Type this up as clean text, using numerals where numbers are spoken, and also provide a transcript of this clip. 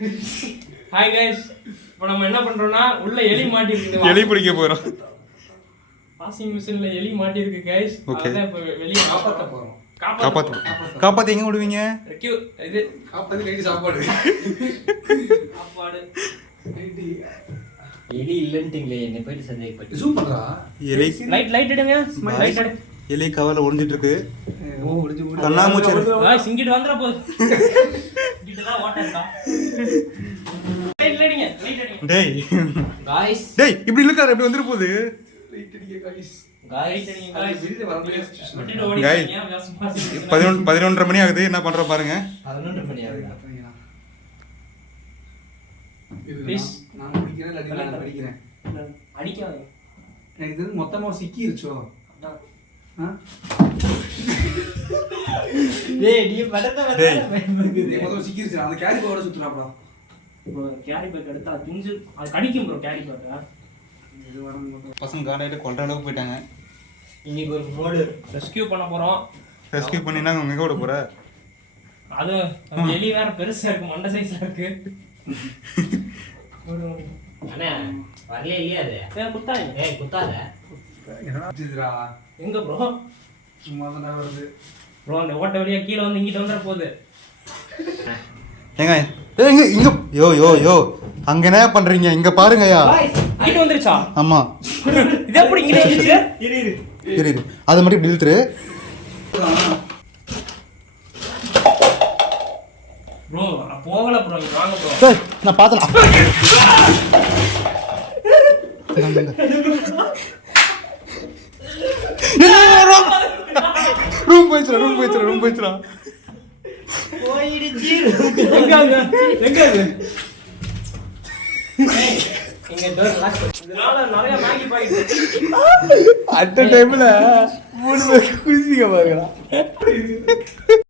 Hi guys, இப்போ நம்ம என்ன பண்றோம்னா உள்ள எலி மாட்டி இருக்குது. எலி பிடிக்க போறோம். வாஷிங் மிஷின்ல எலி மாட்டி இருக்கு கைஸ். அதான் இப்போ வெளிய காப்பாத்த போறோம். காப்பாத்தி எங்க விடுவீங்க? இது காப்பாத்தி நைட் சாப்பாடு. எலி இல்லன்ட்டீங்களே, என்ன போயிட்டு சந்தேகப்பட்டு. சூப்பர்டா. எலி லைட் எடுங்க. லைட் எடு. எலி கவலை ஒளிஞ்சிட்டு இருக்கு. ஒளிஞ்சு கண்ணாமூச்சி गाइस இங்கிட்டு வந்தற போகுது. இங்கிட்டு தான் வாட்டர் இருக்கா. லைட் அடிங்க. டேய் गाइस இப்படி இல்லக்கார இப்படி வந்துற போகுது. லைட் அடிங்க गाइस. லைட் அடிங்க गाइस. வெளிய வரலையா சிச்சுவேஷன். விட்டுட்டு ஓடிட்டீங்க. 11:30 மணி ஆகுது. என்ன பண்றோம் பாருங்க. 11 மணி ஆகுது. ப்ளீஸ் நான் படிக்கிறேன் இல்ல நான் படிக்கிறேன். அடிக்காதீங்க. எனக்கு இது மொத்தமா சிக்கிருச்சோ. டேய் நீ படத்தை டேய். இது மொத்தமா சிக்கிருச்சு. அந்த கேரி போர்ட சுத்துறாப்டா. ப்ரோ கேரி பேக் எடுத்தா பிஞ்சு அது கடிக்கும் ப்ரோ கேரி பேக். இது வரணும். பசங்க காடாயிட்டு கொல்ற அளவுக்கு போயிட்டாங்க. இன்னைக்கு ஒரு மோடு ரெஸ்கியூ பண்ண போறோம். ரெஸ்கியூ பண்ணினா உங்க எங்க ஓட போற? அது அந்த எலி வேற பெருசா இருக்கு, மண்டை சைஸ்ல இருக்கு. அண்ணா வரல இல்லையா அது? ஏன் குத்தாதீங்க. ஏய் குத்தாத. என்னடா இதுடா. எங்க ப்ரோ? சும்மா தான் வருது. ப்ரோ அந்த ஓட்ட வழியா கீழ வந்து இங்கிட்ட வந்தற போகுது. ஏங்க ஏங்க இங்க யோ அங்க என்ன பண்றீங்க? இங்க பாருங்கயா. இங்கிட்ட வந்துருச்சா? ஆமா. இது எப்படி இங்க வந்துச்சு? இரு அது மட்டும் இப்படி இழுத்துரு. ப்ரோ போகல ப்ரோ, இங்க வாங்க ப்ரோ. ஏய் நான் பார்த்தேன். ரூம் போயிச்சுடா. போயிடுச்சு. எங்க அது? இங்க டோர் லாக். இதனால நிறைய மேகி பாக்கெட். அட் டைம்ல 3 பேர் குதிங்க பாருங்க.